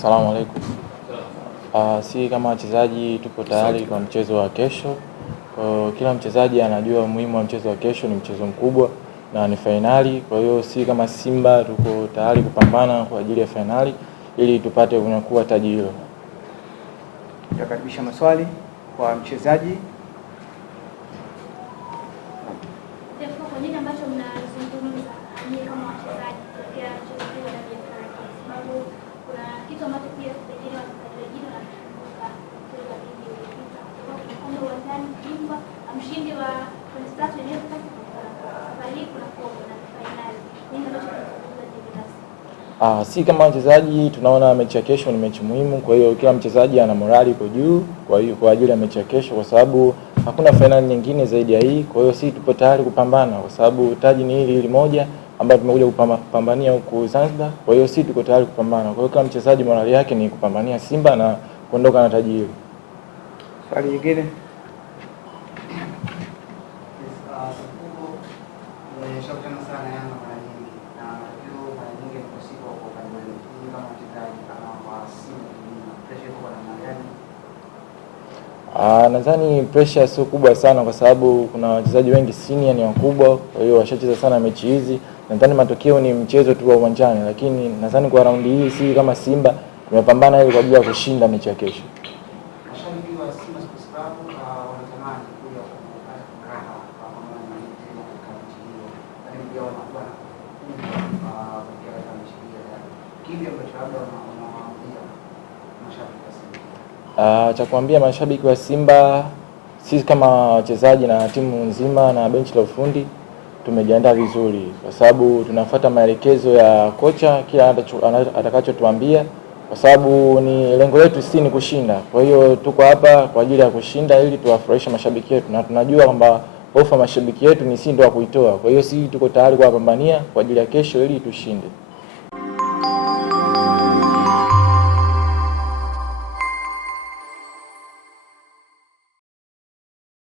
Asalamu alaykum. Si kama wachezaji tupo tayari kwa mchezo wa kesho. Kwa kila mchezaji anajua umuhimu wa mchezo wa kesho, ni mchezo mkubwa na ni finali. Kwa hiyo si kama Simba tuko tayari kupambana kwa ajili ya finali ili tupate kunyakua taji hilo. Tutakaribisha maswali kwa mchezaji. Si kama wachezaji tunaona mechi ya kesho ni mechi muhimu, kwa hiyo kila mchezaji ana morali iko juu kwa ajili ya mechi ya kesho, kwa sababu hakuna finali nyingine zaidi ya hii. Kwa hiyo sisi tupo tayari kupambana, kwa sababu taji ni hili moja ambayo tumekuja kupambania huku Zanzibar. Kwa hiyo sisi tuko tayari kupambana. Kwa hiyo kila mchezaji morali yake ni kupambania Simba na kuondoka na taji hili. Swali nyingine? Nadhani pressure sio kubwa sana, kwa sababu kuna wachezaji wengi senior ni wakubwa, kwa hiyo washacheza sana mechi hizi. Nadhani matokeo ni mchezo tu wa uwanjani, lakini nadhani kwa raundi hii si kama Simba tumepambana ili kwa ajili ya kushinda mechi ya kesho. Cha kuambia mashabiki wa Simba, sisi kama wachezaji na timu nzima na benchi la ufundi tumejiandaa vizuri, kwa sababu tunafuata maelekezo ya kocha kila atakachotuambia, kwa sababu ni lengo letu sisi ni kushinda. Kwa hiyo tuko hapa kwa ajili ya kushinda ili tuwafurahishe mashabiki wetu, na tunajua kwamba ofa mashabiki wetu ni sisi ndio wa kuitoa. Kwa hiyo sisi tuko tayari kuwapambania kwa ajili ya kesho ili tushinde.